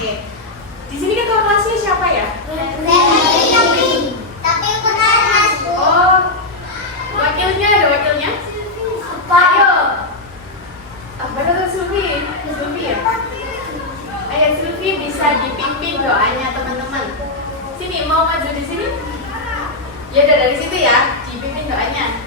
Oke. Di sini ketua kelasnya siapa ya? Tapi benar Mas. Oh, wakilnya ada wakilnya? Ayo. Apa kata Sulfi? Sulfi ya? Ayo Sulfi bisa dipimpin doanya teman-teman. Sini mau maju di sini? Ya udah dari situ ya, dipimpin doanya.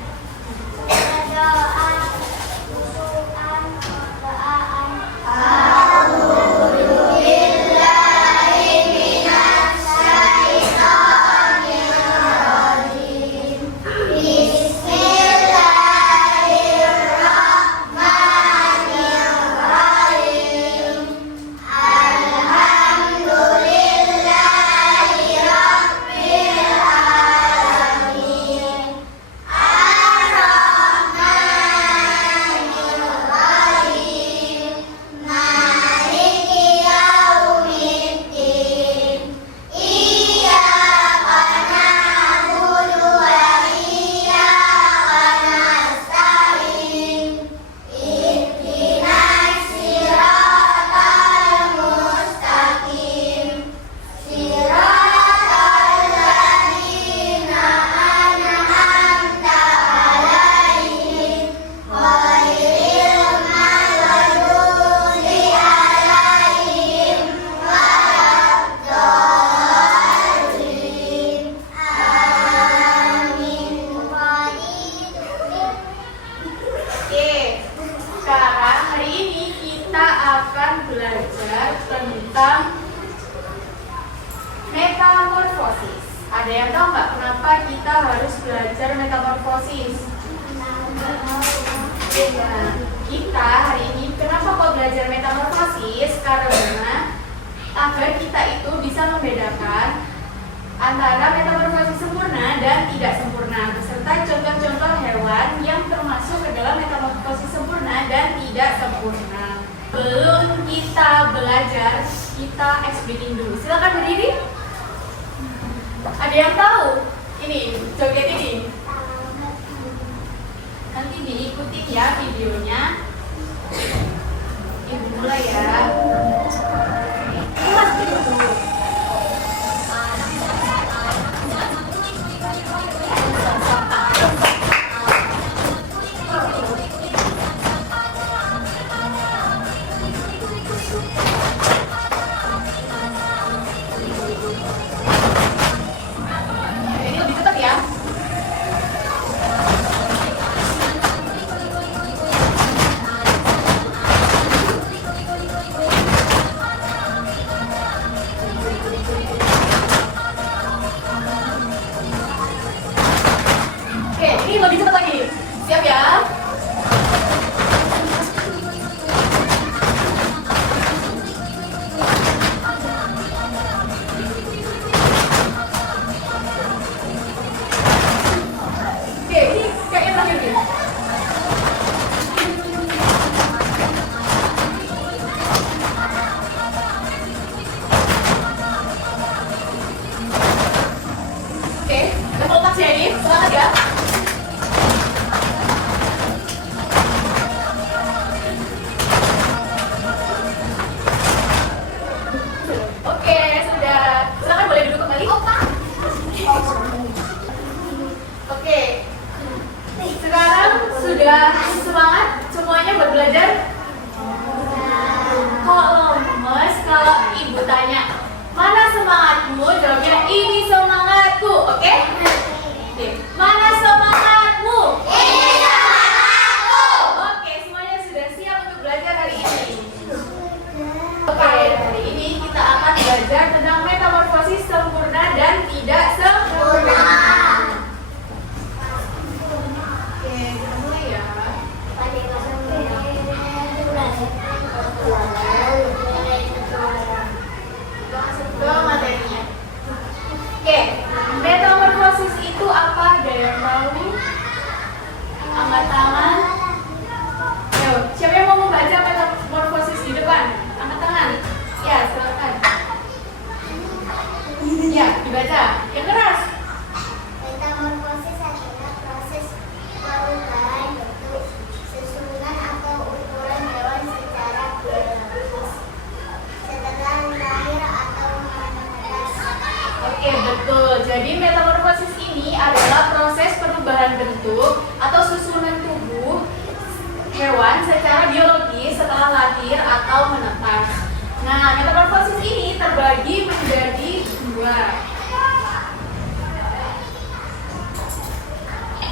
Tentang metamorfosis. Ada yang tahu nggak kenapa kita harus belajar metamorfosis? Kita hari ini kenapa kok belajar metamorfosis? Karena agar kita itu bisa membedakan antara metamorfosis sempurna dan tidak sempurna, beserta contoh-contoh hewan yang termasuk ke dalam metamorfosis sempurna dan tidak sempurna. Belum kita belajar, kita explaining dulu. Silakan berdiri. Ada yang tahu? Ini, joget ini. Nanti diikutin ya videonya. Ibu mulai ya. Mas dulu. Ini lebih cepat lagi. Siap ya? Oke, ini kayaknya terakhir nih. Oke, udah kelompok ya ini. Semangat ya. Oke, sekarang sudah semangat semuanya buat belajar? Kalau lemes, kalau ibu tanya, mana semangatmu? Jawabnya, ini semangatku, oke? Oke, mana semangatmu? Ini semangatku. Oke, semuanya sudah siap untuk belajar hari ini? Oke, hari ini kita akan belajar tentang metamorfosis sempurna dan tidak sempurna. Ke materinya. Oke, metamorfosis Jadi metamorfosis ini adalah proses perubahan bentuk atau susunan tubuh hewan secara biologis setelah lahir atau menetas. Nah, metamorfosis ini terbagi menjadi dua.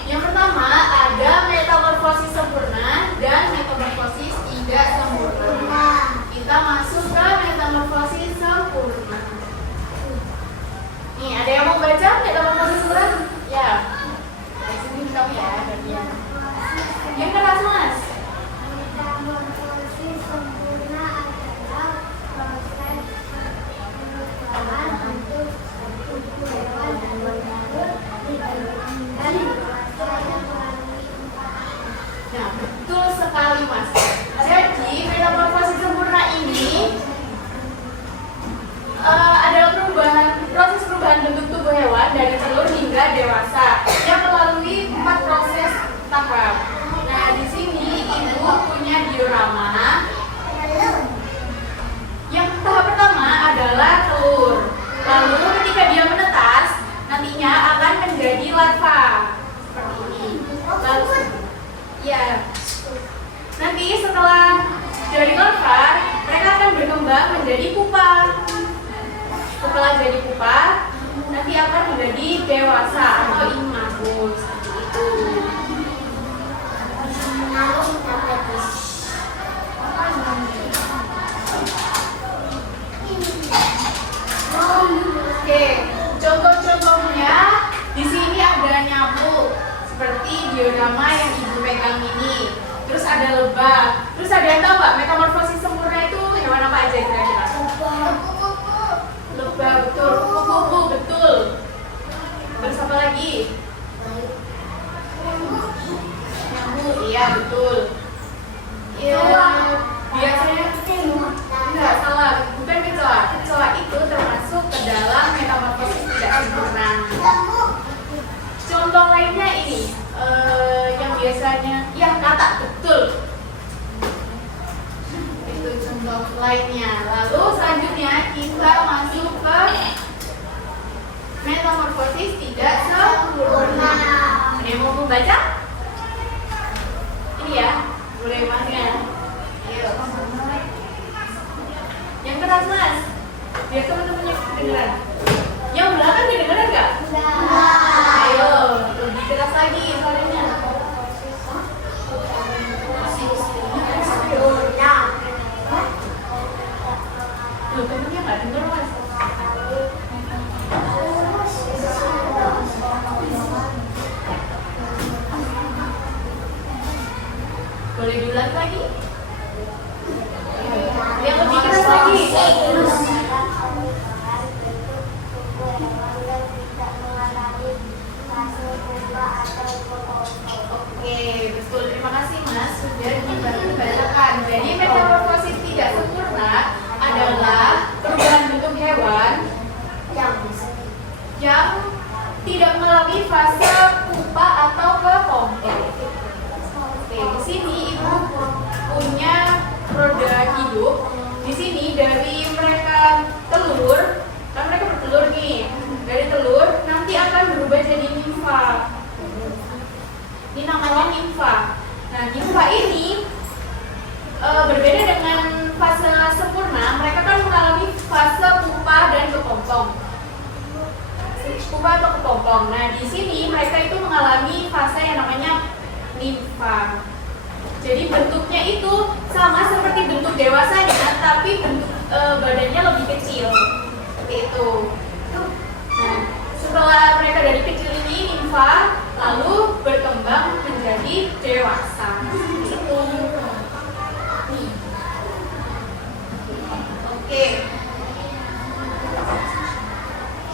Yang pertama ada metamorfosis sempurna dan metamorfosis tidak sempurna. Kita masuk ke metamorfosis sempurna. Nih, ada yang mau baca metamorfosis sempurna? Ya. Sini kamu ya, bagian. Yang keras, Mas. Metamorfosis sempurna adalah proses perubahan bentuk tubuh hewan dan berbentuk dibandingkan dewasa yang melalui 4 Nah, betul sekali, Mas. Jadi, metamorfosis sempurna ini adalah proses perubahan bentuk tubuh hewan dari telur hingga dewasa yang melalui 4 proses tahap. Nah, di sini ibu punya diorama. Yang tahap pertama adalah telur. Lalu ketika dia menetas, nantinya akan menjadi larva seperti ini. Lalu, ya. Nanti setelah dari larva, mereka akan berkembang menjadi pupa. Setelah jadi pupa, nanti akan menjadi dewasa atau imago seperti itu. Oke, contoh-contohnya di sini ada nyamuk seperti diorama yang ibu pegang ini. Terus ada lebah. Terus ada yang tahu nggak metamorfosis sempurna itu hewan apa aja kira-kira? Lebah, betul. Kupu-kupu, betul. Terus apa lagi? Nyamuk, iya betul. Ya, biasanya enggak salah, bukan kecoa. Kecoa itu termasuk ke dalam metamorfosis tidak sempurna. Contoh lainnya ini, yang biasanya, ya katak, betul. Itu contoh lainnya. Lalu selanjutnya kita masuk ke metamorfosis tidak sempurna. Ada yang mau membaca? Ini ya, boleh Mas ya. Ayo. Yang keras Mas, biar teman-temannya kedengeran. Yang belakang kedengeran nggak? Ayo, lebih keras lagi suaranya. Loh, temennya nggak denger Mas. Boleh diulang lagi? Yang lebih keras lagi. Oke, betul. Terima kasih Mas sudah dibacakan. Jadi metamorfosis tidak sempurna adalah perubahan bentuk hewan yang tidak melalui fase pupa atau kepompong. Oke, di sini ibu punya roda hidup. Di sini dari mereka telur, kan mereka bertelur nih. Dari telur nanti akan berubah jadi nimfa. Ini namanya nimfa. Nah, nimfa ini berbeda dengan fase sempurna. Mereka kan mengalami fase pupa dan kepompong. Pupa atau kepompong. Nah, di sini mereka itu mengalami fase yang namanya nimfa. Jadi bentuknya itu sama seperti bentuk dewasanya, tapi bentuk badannya lebih kecil. Seperti itu. Nah, setelah mereka dari kecil ini nimfa, lalu berkembang menjadi dewasa. Itu. Oke.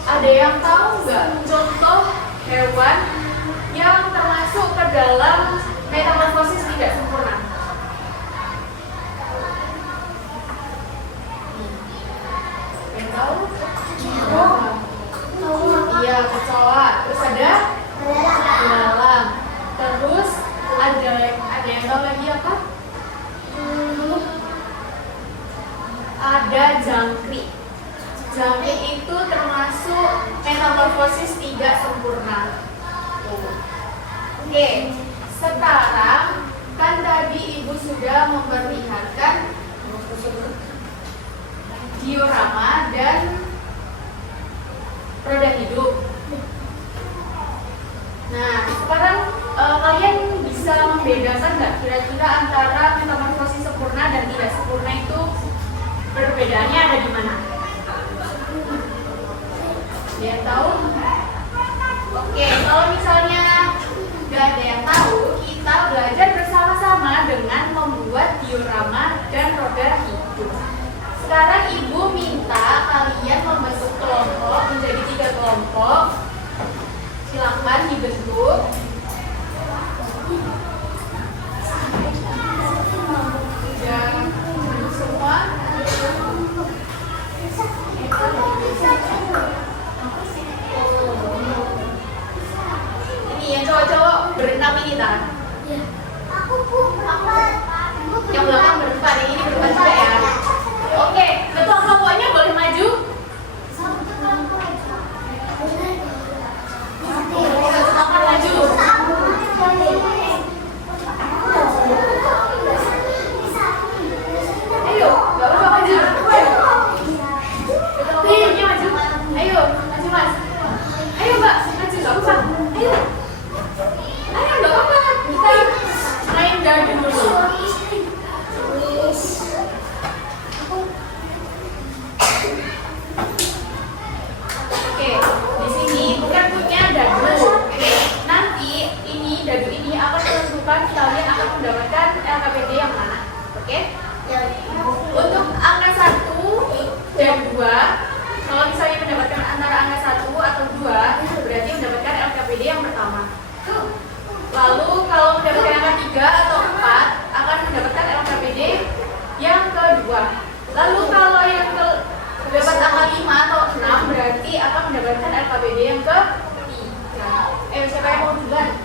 Ada yang tahu nggak contoh hewan yang termasuk ke dalam metamorfosis tidak sempurna? Yang tahu? Iya, kecoa. Terus ada belalang. Terus ada yang tahu lagi apa? Ada jangkrik. Jamin itu termasuk metamorfosis tidak sempurna. Oke, sekarang kan tadi ibu sudah memperlihatkan diorama dan roda hidup. Nah, sekarang kalian bisa membedakan nggak kira-kira antara metamorfosis sempurna dan tidak sempurna itu perbedaannya ada di mana? Dia tahu? Oke, kalau misalnya nggak ada yang tahu, kita belajar bersama-sama dengan membuat diorama dan roda hidup. Sekarang ibu minta kalian membentuk kelompok menjadi 3 kelompok. Silakan dibentuk. Sudah bentuk semua? Ini yang cowok-cowok berenam ini tak? Yang belakang berempat, yang ini berempat juga ya. Oke, ketua kelompoknya boleh maju? Silakan maju. Ayo, gak apa-apa maju. Ketua kelompoknya maju. Ayo, maju mas. Ayo mbak, maju gak apa-apa. Ayo. Ayo, gak apa-apa. Kita main dadu dulu. Oke, di sini bukan punya dadu. Oke, nanti dadu ini akan menentukan kalian akan mendapatkan LKPD yang mana. Oke? Untuk angka 1 dan 2, kalau misalnya mendapatkan antara angka 1 atau 2, berarti mendapatkan LKPD yang pertama. Lalu kalau mendapatkan angka 3 atau 4, akan mendapatkan LKPD yang kedua. Lalu kalau yang dapat angka 5 atau 6, berarti akan mendapatkan LKPD yang ketiga. Siapa yang mau duluan?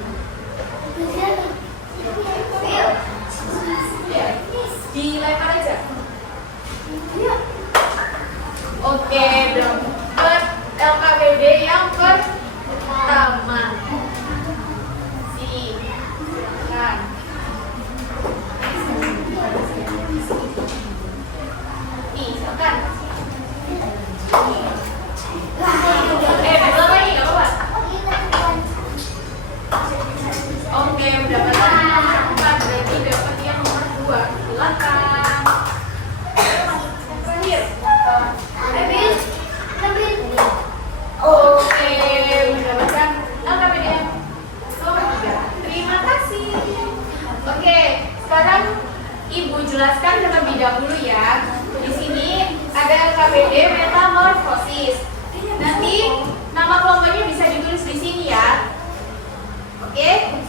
Dilempar aja. Oke, dapat LKPD yang pertama. Silakan. Silakan. Besok lagi nggak apa-apa. Oke, mendapatkan nomor 4, berarti dapat yang nomor 2. Silakan. Terakhir. Oke, mendapatkan LKPD yang nomor 3. Terima kasih. Oke, sekarang ibu jelaskan terlebih dahulu ya. Di sini ada LKPD metamorfosis. Nanti nama kelompoknya bisa ditulis di sini ya. Oke.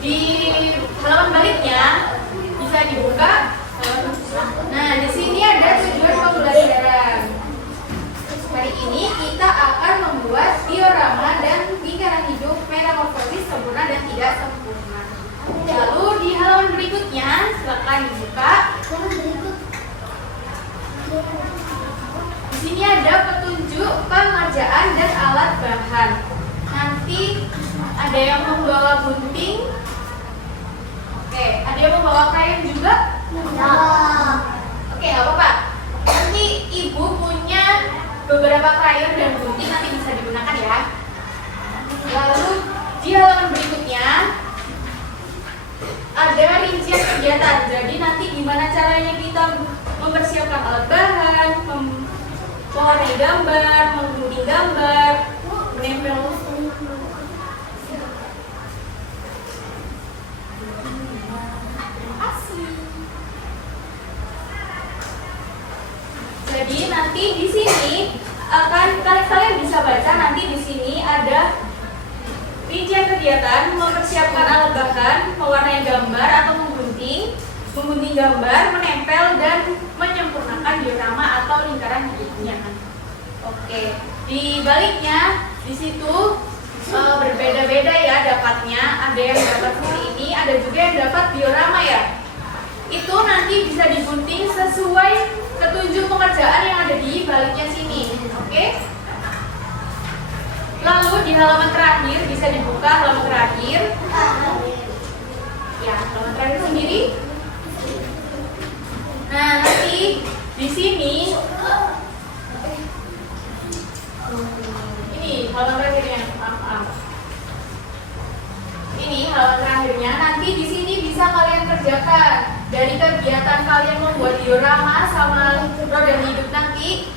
Di halaman baliknya bisa dibuka. Nah, di sini ada tujuan pembelajaran. Hari ini kita akan membuat diorama dan lingkaran hidup metamorfosis sempurna dan tidak sempurna. Lalu di halaman berikutnya silakan dibuka. Di sini ada petunjuk pengerjaan dan alat bahan. Nanti ada yang membawa gunting. Oke, ada yang membawa krayon juga? Oke, nggak apa-apa. Nanti ibu punya beberapa krayon dan gunting, nanti bisa digunakan ya. Lalu di halaman berikutnya ada rincian kegiatan. Jadi nanti gimana caranya kita mempersiapkan alat bahan, mewarnai gambar, menggunting gambar, menempel. Jadi nanti di sini akan kalian bisa baca, nanti di sini ada rincian kegiatan, mempersiapkan alat bahan, mewarnai gambar atau menggunting gambar, menempel dan menyempurnakan diorama atau lingkaran hidupnya. Oke, di baliknya di situ berbeda-beda ya dapatnya. Ada yang dapat seperti ini, ada juga yang dapat diorama ya. Itu nanti bisa digunting sesuai petunjuk pengerjaan yang ada halaman terakhir, bisa dibuka halaman terakhir. Ya, halaman terakhir sendiri. Nah, nanti di sini ini halaman terakhirnya. Maaf. Ini halaman terakhirnya. Nanti di sini bisa kalian kerjakan dari kegiatan kalian membuat diorama sama roda hidup nanti.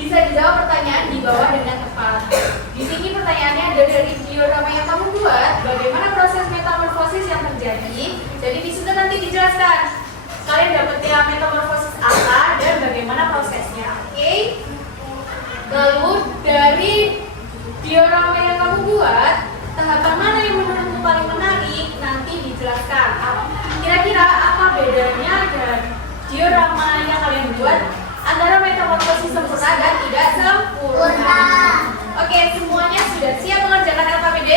Bisa dijawab pertanyaan di bawah dengan tepat. Di sini pertanyaannya ada dari diorama yang kamu buat, bagaimana proses metamorfosis yang terjadi. Jadi di situ nanti dijelaskan kalian dapatnya metamorfosis apa dan bagaimana prosesnya. Oke? Lalu dari diorama yang kamu buat, tahapan mana yang menurutmu paling menarik nanti dijelaskan. Kira-kira apa bedanya dari diorama yang kalian buat antara metamorfosis sempurna dan tidak sempurna? Oke, semuanya sudah siap mengerjakan LKPD?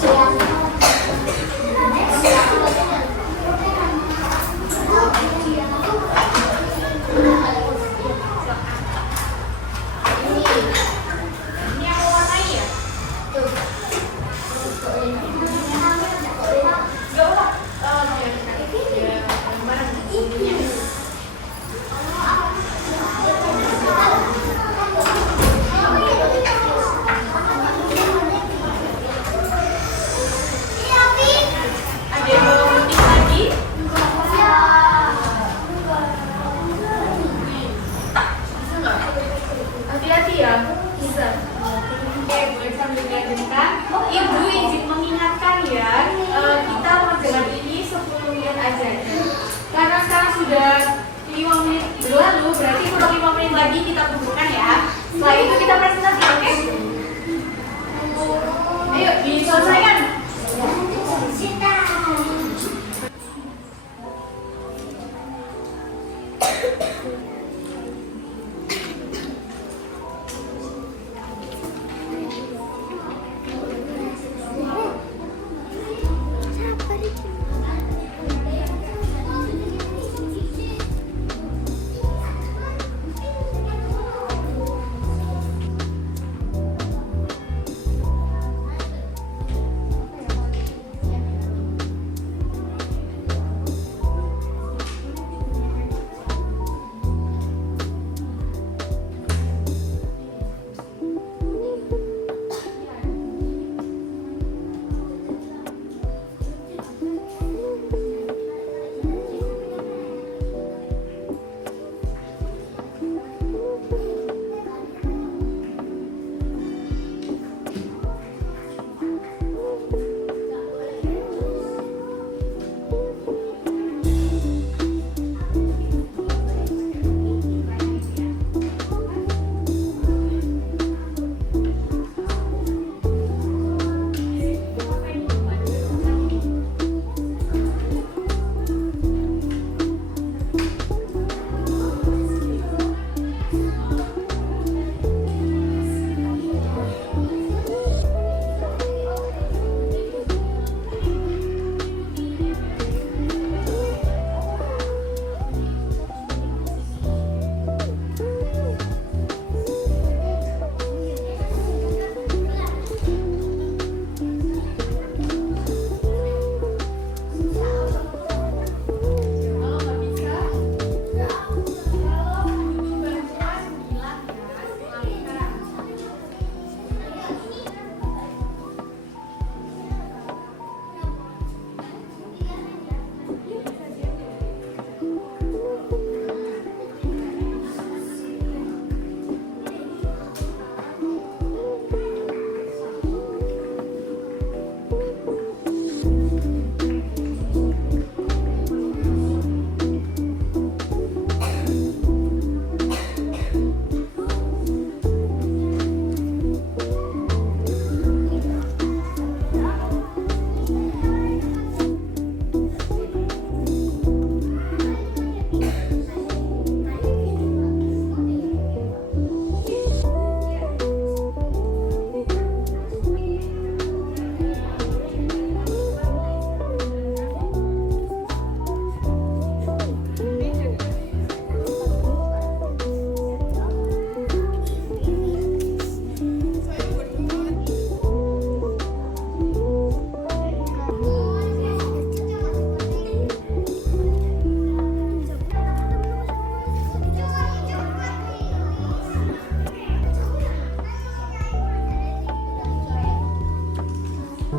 Silakan dikerjakan. Ini yang mau warnai ya? Gak apa. Ada yang mau meeting lagi? Bisa nggak? Hati-hati ya. Bisa. Oke, boleh sambil dilanjutkan. Ibu izin mengingatkan ya, kita mengerjakan ini 10 menit aja. Karena sekarang sudah 5 menit berlalu, berarti kurang 5 menit lagi kita kumpulkan ya. Setelah itu kita presentasi, oke? Ayo, diselesaikan.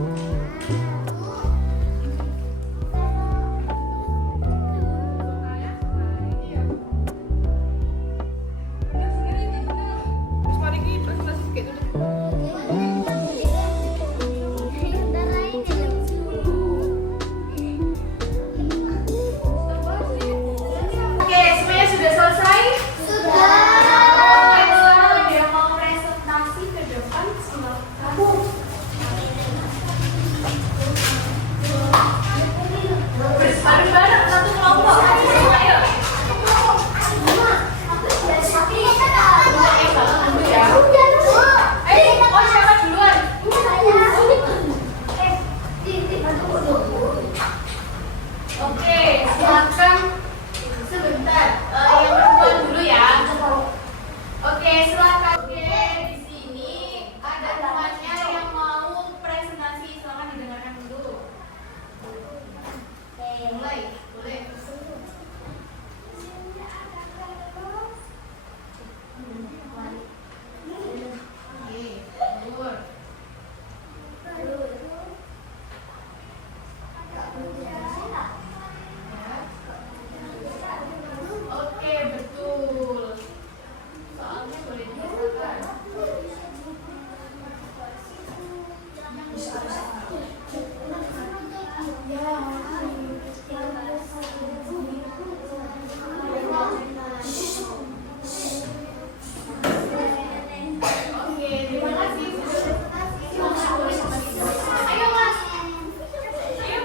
Oke, semuanya sudah selesai? Sudah. Oke, sekarang ada yang mau presentasi ke depan, silakan. Bareng-bareng satu kelompok. Ayo. Dulu ya. Oh siapa duluan? Oke, silakan. Sebentar, yang perempuan dulu ya. Oke, silakan. Oke, di sini ada temannya yang mau presentasi. Silakan didengarkan dulu. Mulai, boleh. Oke, mundur. Oke, betul. Soalnya boleh dibacakan. Oke, terima kasih. Ayo Mas. Ayo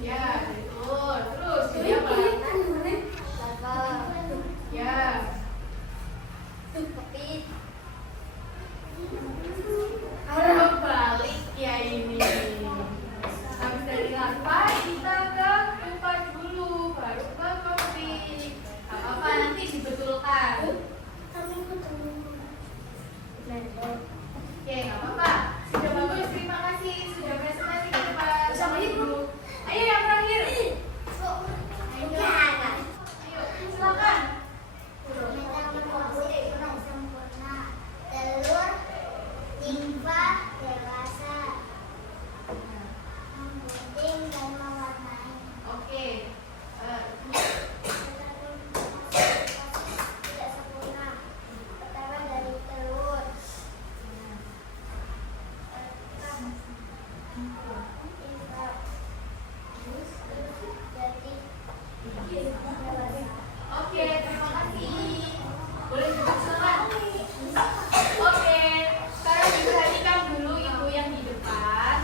ya, betul. Terus jadi apa? Ya. Balik ya ini. Habis dari larva kita ke pupa dulu, baru ke kopi. Gak apa-apa, nanti dibetulkan. Oke, gak apa-apa. Sudah bagus, terima kasih. Sudah presentasi ke depan. Sama ibu. Ayo yang terakhir. Ayo, silakan. Telur, nimfa, dewasa, memgunting dan mewarnai. Oke. Tidak sempurna. Pertama dari telur. Nimfa. Jadi dewasa. Oke, terima kasih. Boleh duduk silakan. Oke, sekarang diperhatikan dulu ibu yang di depan.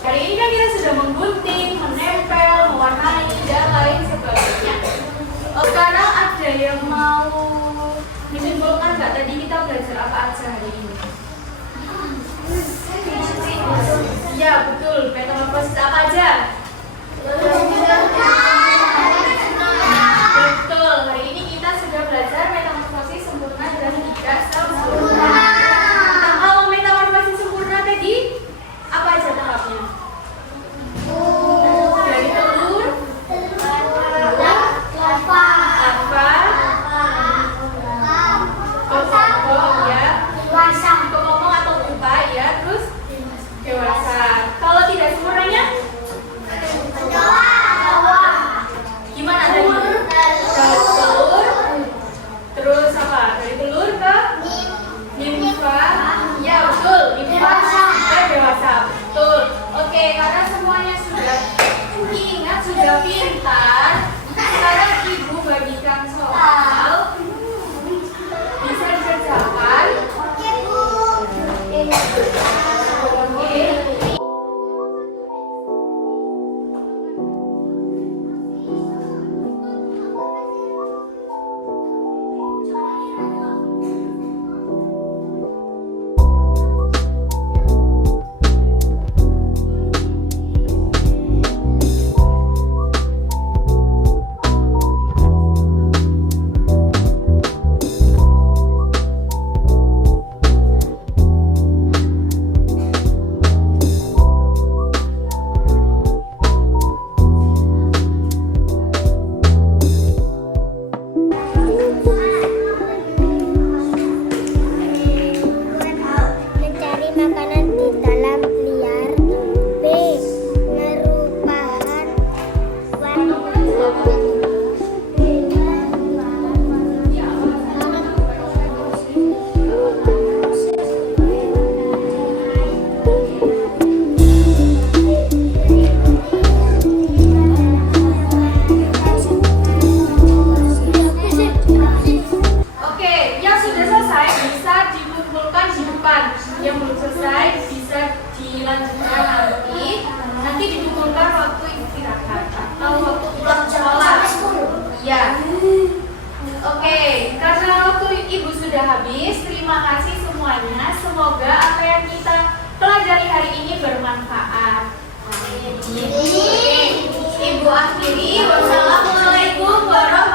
Hari ini kan kita sudah menggunting, menempel, mewarnai, dan lain sebagainya. Sekarang ada yang mau menyimpulkan nggak tadi kita belajar apa aja hari ini? Iya, betul. Metamorfosis apa aja? Betul, hari ini kita sudah belajar metamorfosis sempurna dan tidak sempurna. Nah, kalau metamorfosis sempurna tadi, apa aja tahapnya? Dari telur, larva, kokok ya, kokok atau pupa ya, terus dewasa. Kalau tidak sempurnanya? Gimana tadi? Dari telur, terus apa? Dari telur ke nimfa, ya betul, nimfa sampai dewasa, betul. Oke, karena semuanya sudah ingat, sudah pintar, sekarang ibu bagikan soal, bisa dikerjakan. Oke, Bu. Oke. dilanjutkan nanti dibutuhkan waktu istirahat atau waktu pulang sekolah. Sampai 10. Iya. Oke, karena waktu Ibu sudah habis, terima kasih semuanya. Semoga apa yang kita pelajari hari ini bermanfaat. Oke, Ibu akhiri. Wassalamualaikum warahmatullahi wabarakatuh.